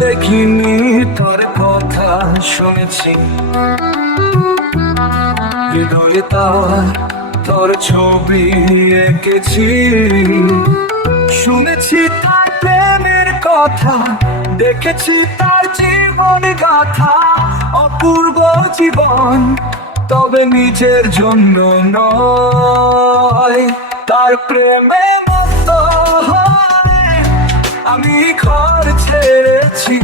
দেখিনি তোর কথা শুনেছি, হৃদয়ে তোর ছবি এঁকেছি। শুনেছি তার প্রেমের কথা, দেখেছি তার জীবন গাথা। অপূর্ব জীবন, তবে নিজের জন্য নয়। তার প্রেমে মত্ত হয়ে আমি ঘর ছেড়েছি,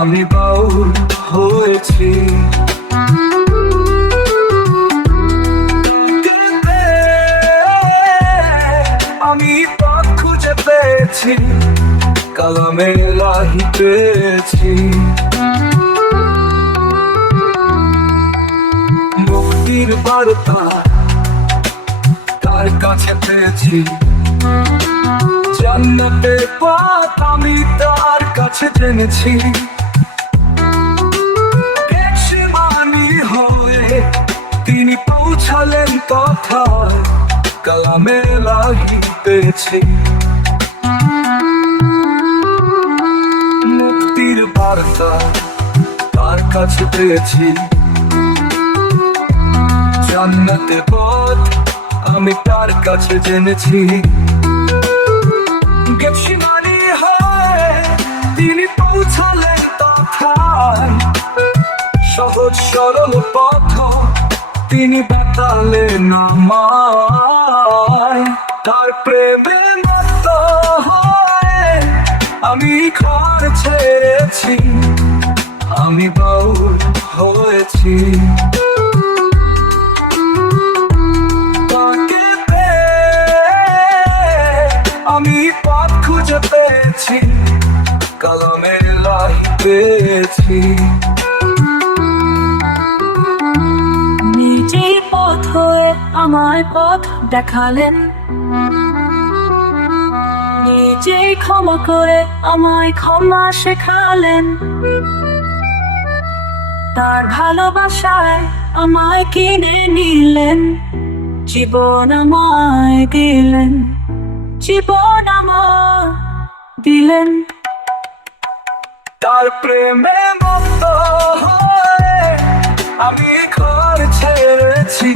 আমি বাউল হয়েছি। আমি পথ খুঁজে পেয়েছি, কালামে লাহি পেয়েছি। মুক্তির বার্তা তার কাছে পেয়েছি, জান্নাতের পথ আমি তার কাছে জেনেছি। পেশমানি হয়ে তিনি পৌঁছালেন কথায়, কালামে লাহি পেয়েছি। মুক্তির বার্তা তার কাছে পেয়েছি, জান্নাতের পথ আমি তার কাছে জেনেছি। পেশমানি হয়ে তিনি পৌঁছালেন কথায়, সহজ সরল পথ তিনি বাতালেন আমায়। তার প্রেমে মত্ত হয়ে আমি ঘর ছেড়েছি, আমি বাউল হয়েছি। তাকে পেয়ে আমি পথ খুঁজে পেয়েছি, কালামে লাহি পেয়েছি। নিজেই পথ হয়ে আমায় পথ দেখালেন, নিজেই ক্ষমা করে আমায় ক্ষমা শেখালেন। তার ভালোবাসায় আমায় কিনে নিলেন, জীবন আমায় দিলেন, জীবন আমায় দিলেন। তার প্রেমে মত্ত হয়ে আমি ঘর ছেড়েছি,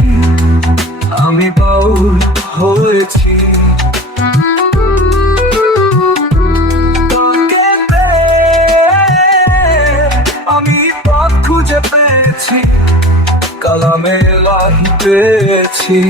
আমি বাউল হয়েছি। তাকে পেয়ে আমি পথ খুঁজে পেয়েছি, কালামে লাহি পেয়েছি।